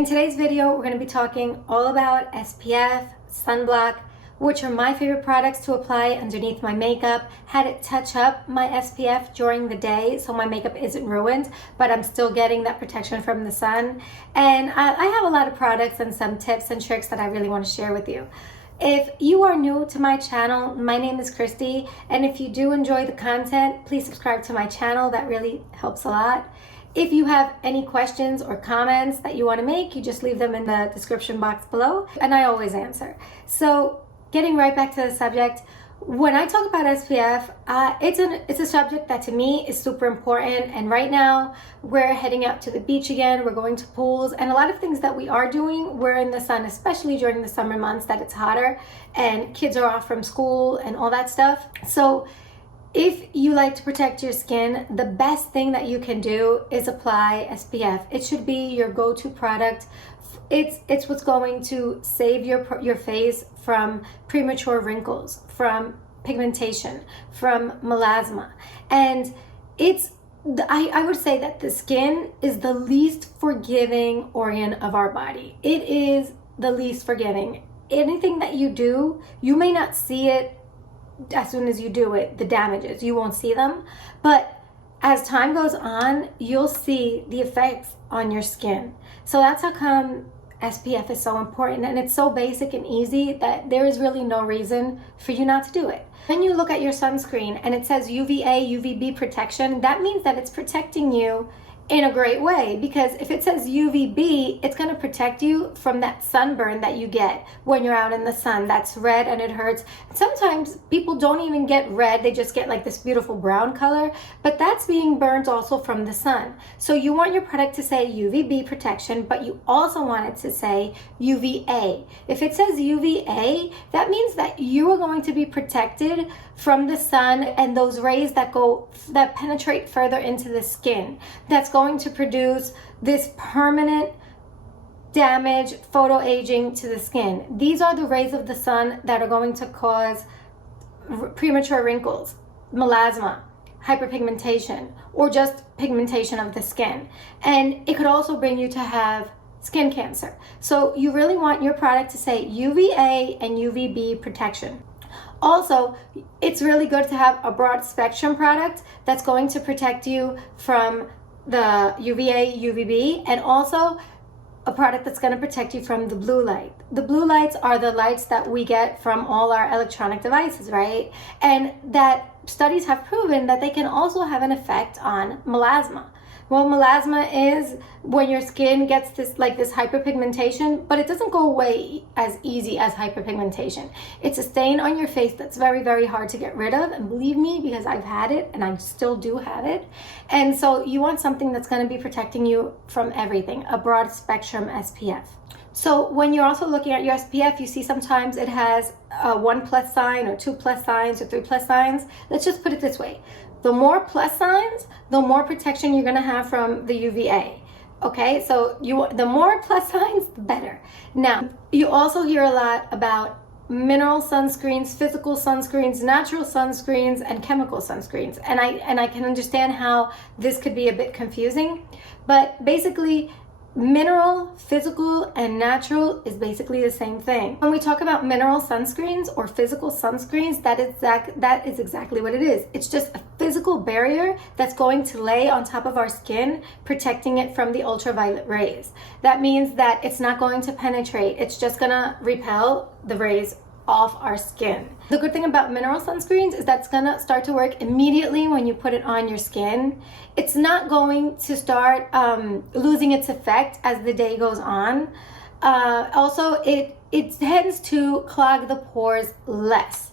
In today's video, we're going to be talking all about SPF, sunblock, which are my favorite products to apply underneath my makeup, how to touch up my SPF during the day so my makeup isn't ruined, but I'm still getting that protection from the sun. And I have a lot of products and some tips and tricks that I really want to share with you. If you are new to my channel, my name is Christy, and if you do enjoy the content, please subscribe to my channel. That really helps a lot. If you have any questions or comments that you want to make, you just leave them in the description box below, and I always answer. So getting right back to the subject, when I talk about SPF, it's a subject that to me is super important. And right now we're heading out to the beach again. We're going to pools, and a lot of things that we are doing, we're in the sun, especially during the summer months that it's hotter and kids are off from school and all that stuff. So if you like to protect your skin, the best thing that you can do is apply SPF. It should be your go-to product. It's what's going to save your face from premature wrinkles, from pigmentation, from melasma. And I would say that the skin is the least forgiving organ of our body. It is the least forgiving. Anything that you do, you may not see it as soon as you do it, the damages, you won't see them. But as time goes on, you'll see the effects on your skin. So that's how come SPF is so important, and it's so basic and easy that there is really no reason for you not to do it. When you look at your sunscreen and it says UVA, UVB protection, that means that it's protecting you in a great way, because if it says UVB, it's going to protect you from that sunburn that you get when you're out in the sun. That's red and it hurts. Sometimes people don't even get red, they just get like this beautiful brown color, but that's being burned also from the sun. So you want your product to say UVB protection, but you also want it to say UVA. If it says UVA, that means that you are going to be protected from the sun and those rays that penetrate further into the skin. That's going to produce this permanent damage, photo aging to the skin. These are the rays of the sun that are going to cause premature wrinkles, melasma, hyperpigmentation, or just pigmentation of the skin. And it could also bring you to have skin cancer. So you really want your product to say UVA and UVB protection. Also, it's really good to have a broad spectrum product that's going to protect you from the UVA, UVB, and also a product that's going to protect you from the blue light. The blue lights are the lights that we get from all our electronic devices, right? And that studies have proven that they can also have an effect on melasma. Well, melasma is when your skin gets this hyperpigmentation, but it doesn't go away as easy as hyperpigmentation. It's a stain on your face that's very, very hard to get rid of. And believe me, because I've had it and I still do have it. And so you want something that's going to be protecting you from everything, a broad spectrum SPF. So when you're also looking at your SPF, you see sometimes it has a 1+ sign or 2+ signs or 3+ signs. Let's just put it this way. The more plus signs, the more protection you're going to have from the UVA. Okay, so the more plus signs, the better. Now, you also hear a lot about mineral sunscreens, physical sunscreens, natural sunscreens, and chemical sunscreens. And I can understand how this could be a bit confusing, but basically, mineral, physical, and natural is basically the same thing. When we talk about mineral sunscreens or physical sunscreens, that is exactly what it is. It's just a physical barrier that's going to lay on top of our skin, protecting it from the ultraviolet rays. That means that it's not going to penetrate. It's just gonna repel the rays off our skin. The good thing about mineral sunscreens is that's gonna start to work immediately when you put it on your skin. It's not going to start losing its effect as the day goes on. Also, it tends to clog the pores less.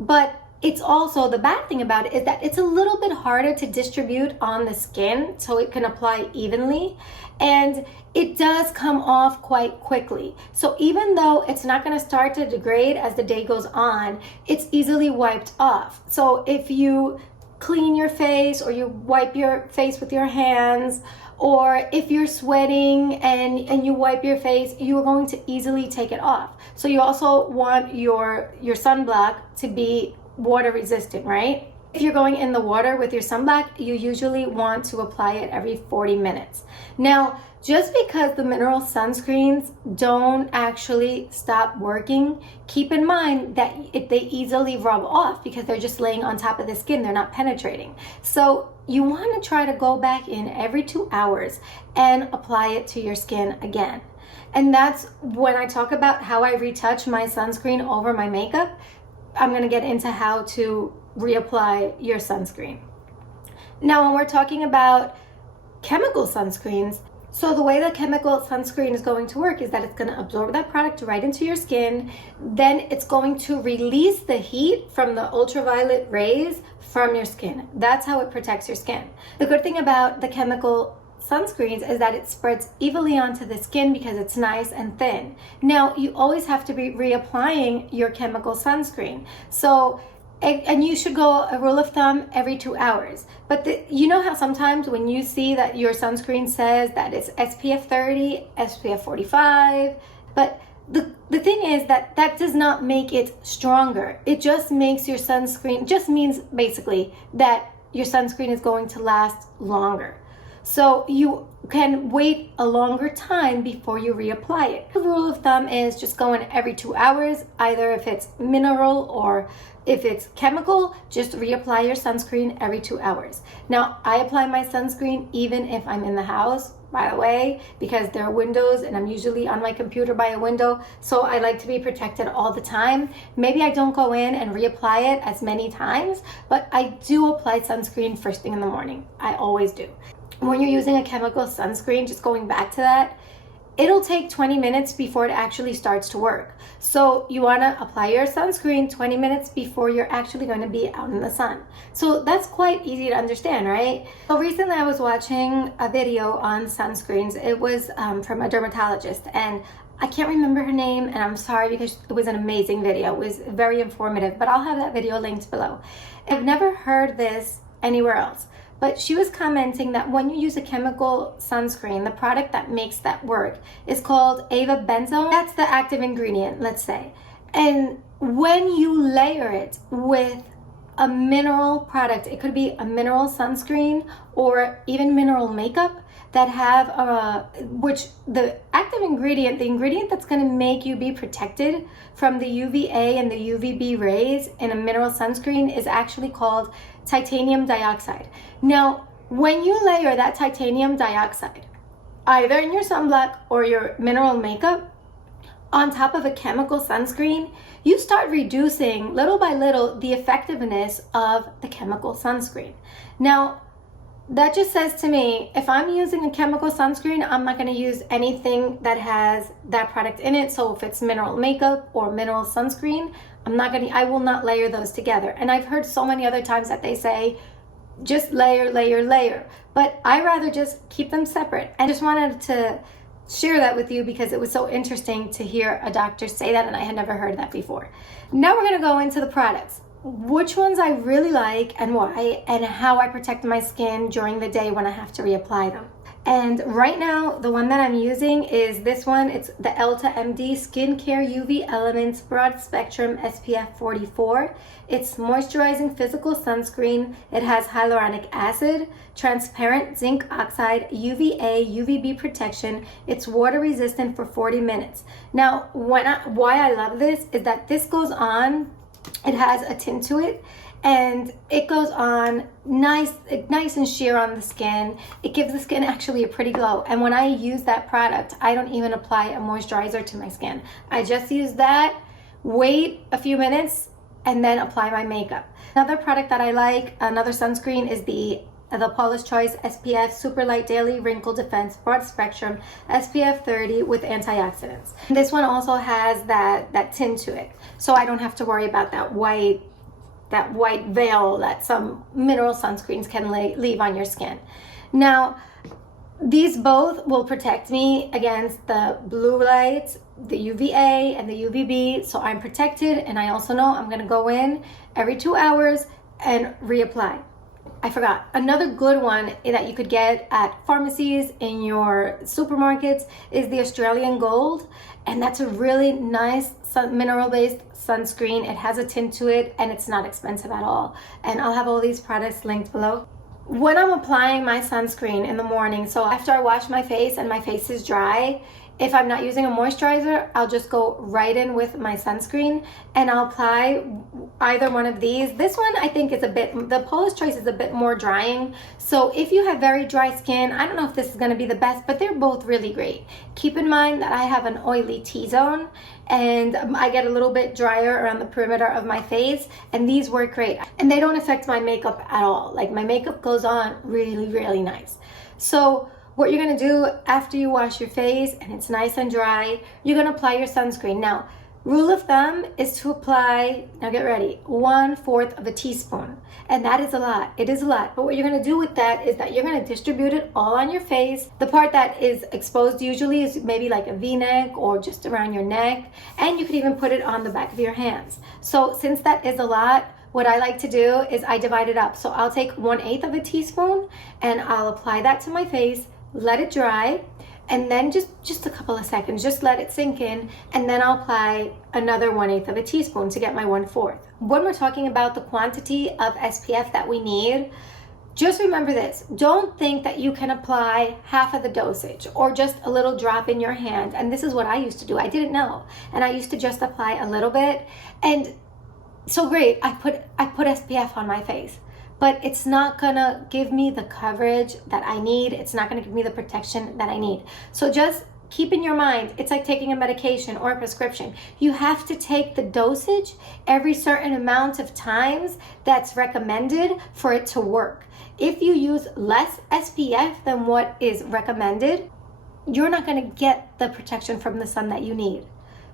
But it's also, the bad thing about it is that it's a little bit harder to distribute on the skin so it can apply evenly, and it does come off quite quickly. So even though it's not going to start to degrade as the day goes on, it's easily wiped off. So if you clean your face or you wipe your face with your hands, or if you're sweating and you wipe your face, you are going to easily take it off. So you also want your sunblock to be water resistant, right? If you're going in the water with your sunblock, you usually want to apply it every 40 minutes. Now, just because the mineral sunscreens don't actually stop working, keep in mind that they easily rub off because they're just laying on top of the skin, they're not penetrating. So you want to try to go back in every 2 hours and apply it to your skin again. And that's when I talk about how I retouch my sunscreen over my makeup. I'm going to get into how to reapply your sunscreen. Now, when we're talking about chemical sunscreens, so the way the chemical sunscreen is going to work is that it's going to absorb that product right into your skin. Then it's going to release the heat from the ultraviolet rays from your skin. That's how it protects your skin. The good thing about the chemical sunscreens is that it spreads evenly onto the skin because it's nice and thin. Now, you always have to be reapplying your chemical sunscreen. So, and you should go a rule of thumb every 2 hours. But you know how sometimes when you see that your sunscreen says that it's SPF 30, SPF 45, but the thing is that does not make it stronger. It just makes your sunscreen, just means basically that your sunscreen is going to last longer. So you can wait a longer time before you reapply it. The rule of thumb is just go in every 2 hours, either if it's mineral or if it's chemical, just reapply your sunscreen every 2 hours. Now, I apply my sunscreen even if I'm in the house, by the way, because there are windows and I'm usually on my computer by a window, so I like to be protected all the time. Maybe I don't go in and reapply it as many times, but I do apply sunscreen first thing in the morning. I always do. When you're using a chemical sunscreen, just going back to that, it'll take 20 minutes before it actually starts to work. So you want to apply your sunscreen 20 minutes before you're actually going to be out in the sun. So that's quite easy to understand, right? So recently I was watching a video on sunscreens. It was from a dermatologist, and I can't remember her name, and I'm sorry because it was an amazing video. It was very informative, but I'll have that video linked below. I've never heard this anywhere else. But she was commenting that when you use a chemical sunscreen, the product that makes that work is called avobenzone. That's the active ingredient, let's say. And when you layer it with a mineral product, it could be a mineral sunscreen or even mineral makeup that have which the active ingredient, the ingredient that's going to make you be protected from the UVA and the UVB rays in a mineral sunscreen is actually called titanium dioxide. Now, when you layer that titanium dioxide, either in your sunblock or your mineral makeup, on top of a chemical sunscreen, you start reducing little by little the effectiveness of the chemical sunscreen. Now, that just says to me, if I'm using a chemical sunscreen, I'm not going to use anything that has that product in it. So if it's mineral makeup or mineral sunscreen, I will not layer those together. And I've heard so many other times that they say, just layer, layer, layer. But I rather just keep them separate. I just wanted to share that with you because it was so interesting to hear a doctor say that, and I had never heard that before. Now we're going to go into the products. Which ones I really like and why, and how I protect my skin during the day when I have to reapply them. And right now, the one that I'm using is this one. It's the Elta MD Skincare UV Elements Broad Spectrum SPF 44. It's moisturizing physical sunscreen. It has hyaluronic acid, transparent zinc oxide, UVA, UVB protection. It's water resistant for 40 minutes. Now, why I love this is that this goes on, it has a tint to it, and it goes on nice and sheer on the skin. It gives the skin actually a pretty glow. And when I use that product, I don't even apply a moisturizer to my skin. I just use that, wait a few minutes, and then apply my makeup. Another product that I like, another sunscreen, is the Paulas Choice SPF Super Light Daily Wrinkle Defense Broad Spectrum SPF 30 with antioxidants. This one also has that tint to it, so I don't have to worry about that white veil that some mineral sunscreens can leave on your skin. Now, these both will protect me against the blue lights, the UVA and the UVB, so I'm protected, and I also know I'm gonna go in every 2 hours and reapply. I forgot. Another good one that you could get at pharmacies, in your supermarkets, is the Australian Gold. And that's a really nice mineral-based sunscreen. It has a tint to it and it's not expensive at all. And I'll have all these products linked below. When I'm applying my sunscreen in the morning, so after I wash my face and my face is dry, if I'm not using a moisturizer, I'll just go right in with my sunscreen and I'll apply either one of these. This one I think is the Paula's Choice is a bit more drying. So if you have very dry skin, I don't know if this is gonna be the best, but they're both really great. Keep in mind that I have an oily T-zone and I get a little bit drier around the perimeter of my face, and these work great. And they don't affect my makeup at all. Like, my makeup goes on really, really nice. So what you're gonna do after you wash your face and it's nice and dry, you're gonna apply your sunscreen. Now, rule of thumb is to apply, now get ready, 1/4 of a teaspoon. And that is a lot, it is a lot. But what you're gonna do with that is that you're gonna distribute it all on your face. The part that is exposed usually is maybe like a V-neck or just around your neck. And you could even put it on the back of your hands. So since that is a lot, what I like to do is I divide it up. So I'll take 1/8 of a teaspoon and I'll apply that to my face, let it dry, and then just a couple of seconds, just let it sink in, and then I'll apply another 1/8 of a teaspoon to get my 1/4. When we're talking about the quantity of SPF that we need, just remember this. Don't think that you can apply half of the dosage or just a little drop in your hand. And this is what I used to do. I didn't know. And I used to just apply a little bit. And so great, I put SPF on my face. But it's not gonna give me the coverage that I need. It's not gonna give me the protection that I need. So just keep in your mind, it's like taking a medication or a prescription. You have to take the dosage every certain amount of times that's recommended for it to work. If you use less SPF than what is recommended, you're not gonna get the protection from the sun that you need.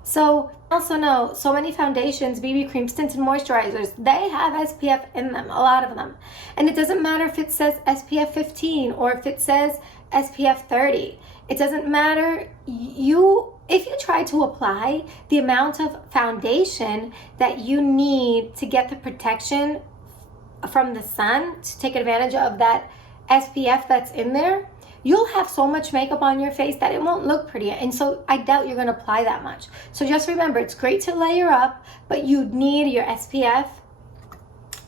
So also know, so many foundations, BB creams, tints, and moisturizers, they have SPF in them, a lot of them. And it doesn't matter if it says SPF 15 or if it says SPF 30. It doesn't matter. If you try to apply the amount of foundation that you need to get the protection from the sun, to take advantage of that SPF that's in there, you'll have so much makeup on your face that it won't look pretty. And so I doubt you're gonna apply that much. So just remember, it's great to layer up, but you need your SPF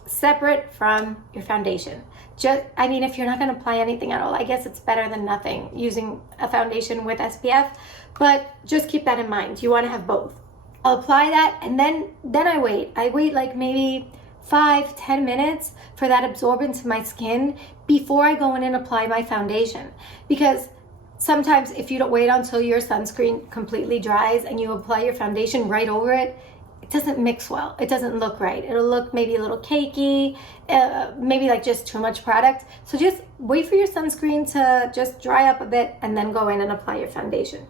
separate from your foundation. If you're not gonna apply anything at all, I guess it's better than nothing using a foundation with SPF, but just keep that in mind. You wanna have both. I'll apply that and then I wait. I wait like maybe 5-10 minutes for that absorb into my skin before I go in and apply my foundation. Because sometimes if you don't wait until your sunscreen completely dries and you apply your foundation right over it, it doesn't mix well. It doesn't look right. It'll look maybe a little cakey, maybe like just too much product. So just wait for your sunscreen to just dry up a bit and then go in and apply your foundation.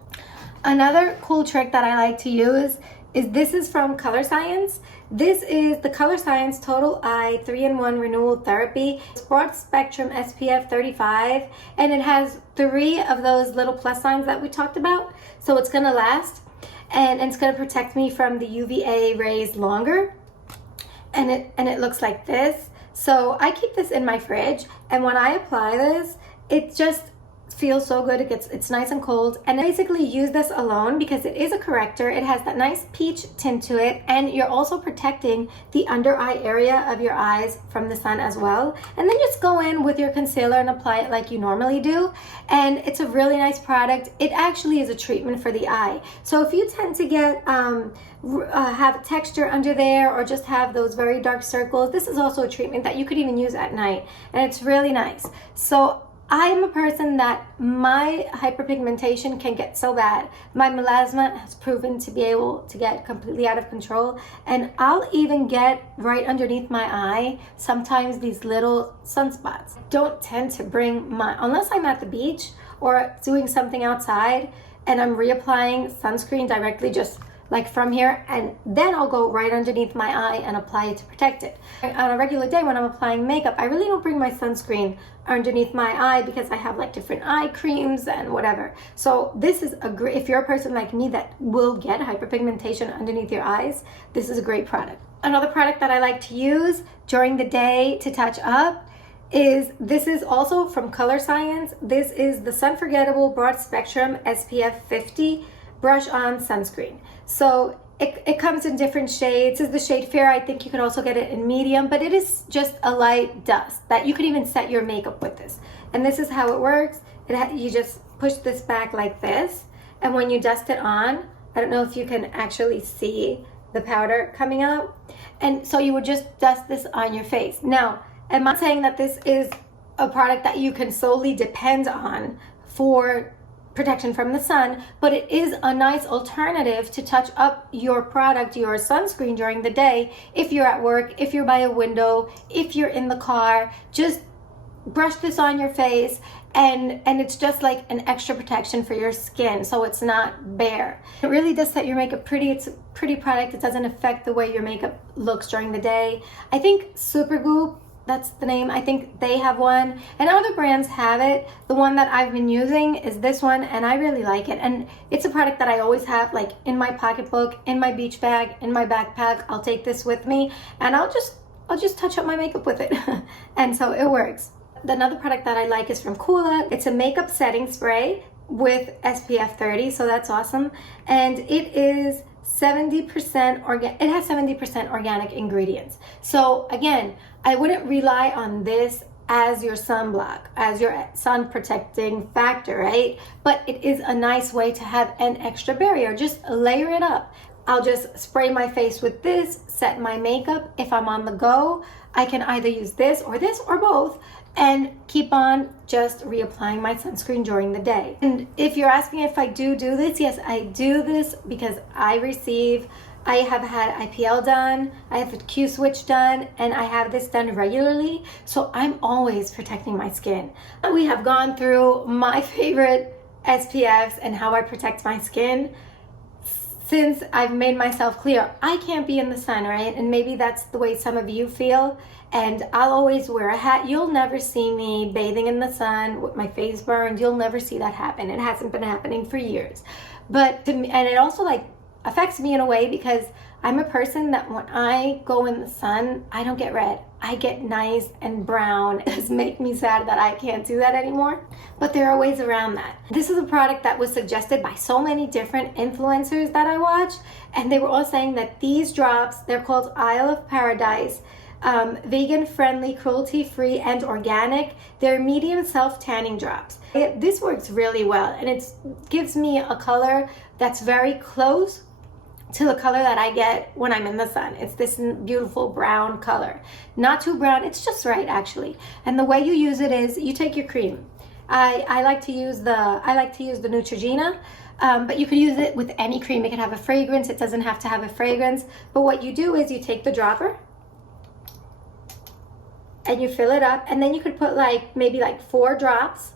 Another cool trick that I like to use this is from Colorscience. This is the Colorscience Total Eye 3-in-1 Renewal Therapy. It's broad spectrum SPF 35, and it has 3 of those little plus signs that we talked about. So it's gonna last, and it's gonna protect me from the UVA rays longer. And it looks like this. So I keep this in my fridge, and when I apply this, it just feels so good. It's nice and cold, and I basically use this alone because it is a corrector. It has that nice peach tint to it, and you're also protecting the under eye area of your eyes from the sun as well. And then just go in with your concealer and apply it like you normally do, and it's a really nice product. It actually is a treatment for the eye. So if you tend to get have texture under there or just have those very dark circles, this is also a treatment that you could even use at night, and it's really nice. So I'm a person that my hyperpigmentation can get so bad. My melasma has proven to be able to get completely out of control, and I'll even get right underneath my eye sometimes these little sunspots. Don't tend to bring unless I'm at the beach or doing something outside and I'm reapplying sunscreen directly just like from here, and then I'll go right underneath my eye and apply it to protect it. On a regular day when I'm applying makeup, I really don't bring my sunscreen underneath my eye because I have like different eye creams and whatever. So this is a great, if you're a person like me that will get hyperpigmentation underneath your eyes, this is a great product. Another product that I like to use during the day to touch up this is also from Colorscience. This is the Sun Forgettable Broad Spectrum SPF 50 Brush On Sunscreen. So it comes in different shades. This is the shade Fair. I think you could also get it in medium, but it is just a light dust that you could even set your makeup with this. And this is how it works. You just push this back like this, and when you dust it on, I don't know if you can actually see the powder coming out, and so you would just dust this on your face. Now, I'm not saying that this is a product that you can solely depend on for protection from the sun, but it is a nice alternative to touch up your product, your sunscreen, during the day. If you're at work, if you're by a window, if you're in the car, just brush this on your face, and it's just like an extra protection for your skin, so it's not bare. It really does set your makeup pretty. It's a pretty product. It doesn't affect the way your makeup looks during the day. I think Supergoop, that's the name, I think they have one, and other brands have it. The one that I've been using is this one, and I really like it. And it's a product that I always have, like, in my pocketbook, in my beach bag, in my backpack. I'll take this with me, and I'll just touch up my makeup with it. And so it works. Another product that I like is from Coola. It's a makeup setting spray with SPF 30, so that's awesome. And it is 70% organic. It has 70% organic ingredients. So again, I wouldn't rely on this as your sunblock, as your sun protecting factor, right? But it is a nice way to have an extra barrier. Just layer it up. I'll just spray my face with this, set my makeup. If I'm on the go, I can either use this or both, and keep on just reapplying my sunscreen during the day. And if you're asking if I do this, yes, I do this because I have had IPL done, I have a Q-switch done, and I have this done regularly, so I'm always protecting my skin. We have gone through my favorite SPFs and how I protect my skin. Since I've made myself clear, I can't be in the sun, right? And maybe that's the way some of you feel. And I'll always wear a hat. You'll never see me bathing in the sun with my face burned. You'll never see that happen. It hasn't been happening for years. But to me, and it also like affects me in a way because I'm a person that when I go in the sun, I don't get red. I get nice and brown. It does make me sad that I can't do that anymore, but there are ways around that. This is a product that was suggested by so many different influencers that I watch, and they were all saying that these drops, they're called Isle of Paradise, vegan friendly, cruelty free, and organic. They're medium self-tanning drops. This works really well, and it gives me a color that's very close to the color that I get when I'm in the sun. It's this beautiful brown color. Not too brown, it's just right actually. And the way you use it is you take your cream. I like to use the Neutrogena, but you could use it with any cream. It can have a fragrance, it doesn't have to have a fragrance. But what you do is you take the dropper and you fill it up, and then you could put maybe 4 drops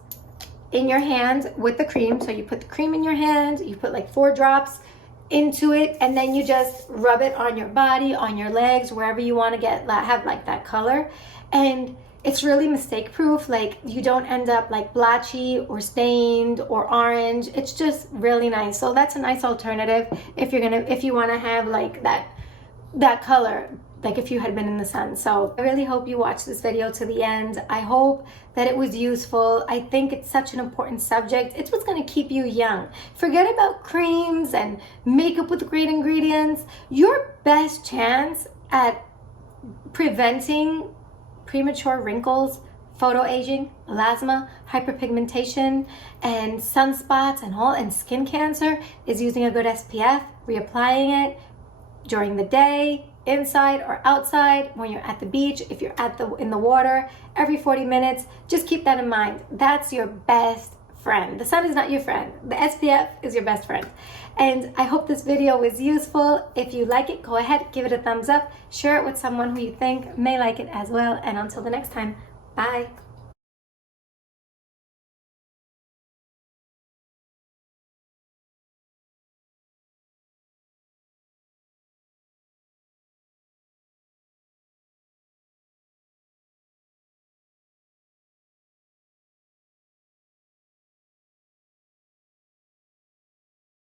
in your hand with the cream. So you put the cream in your hand, you put 4 drops into it, and then you just rub it on your body, on your legs, wherever you want to have that color. And it's really mistake proof. You don't end up blotchy or stained or orange. It's just really nice. So that's a nice alternative if you want to have that color, if you had been in the sun. So I really hope you watch this video to the end. I hope that it was useful. I think it's such an important subject. It's what's going to keep you young. Forget about creams and makeup with great ingredients. Your best chance at preventing premature wrinkles, photoaging, melasma, hyperpigmentation, and sunspots and skin cancer is using a good SPF, reapplying it during the day, inside or outside, when you're at the beach, if you're in the water, every 40 minutes. Just keep that in mind. That's your best friend. The sun is not your friend. The SPF is your best friend. And I hope this video was useful. If you like it, go ahead, give it a thumbs up, share it with someone who you think may like it as well. And until the next time, bye.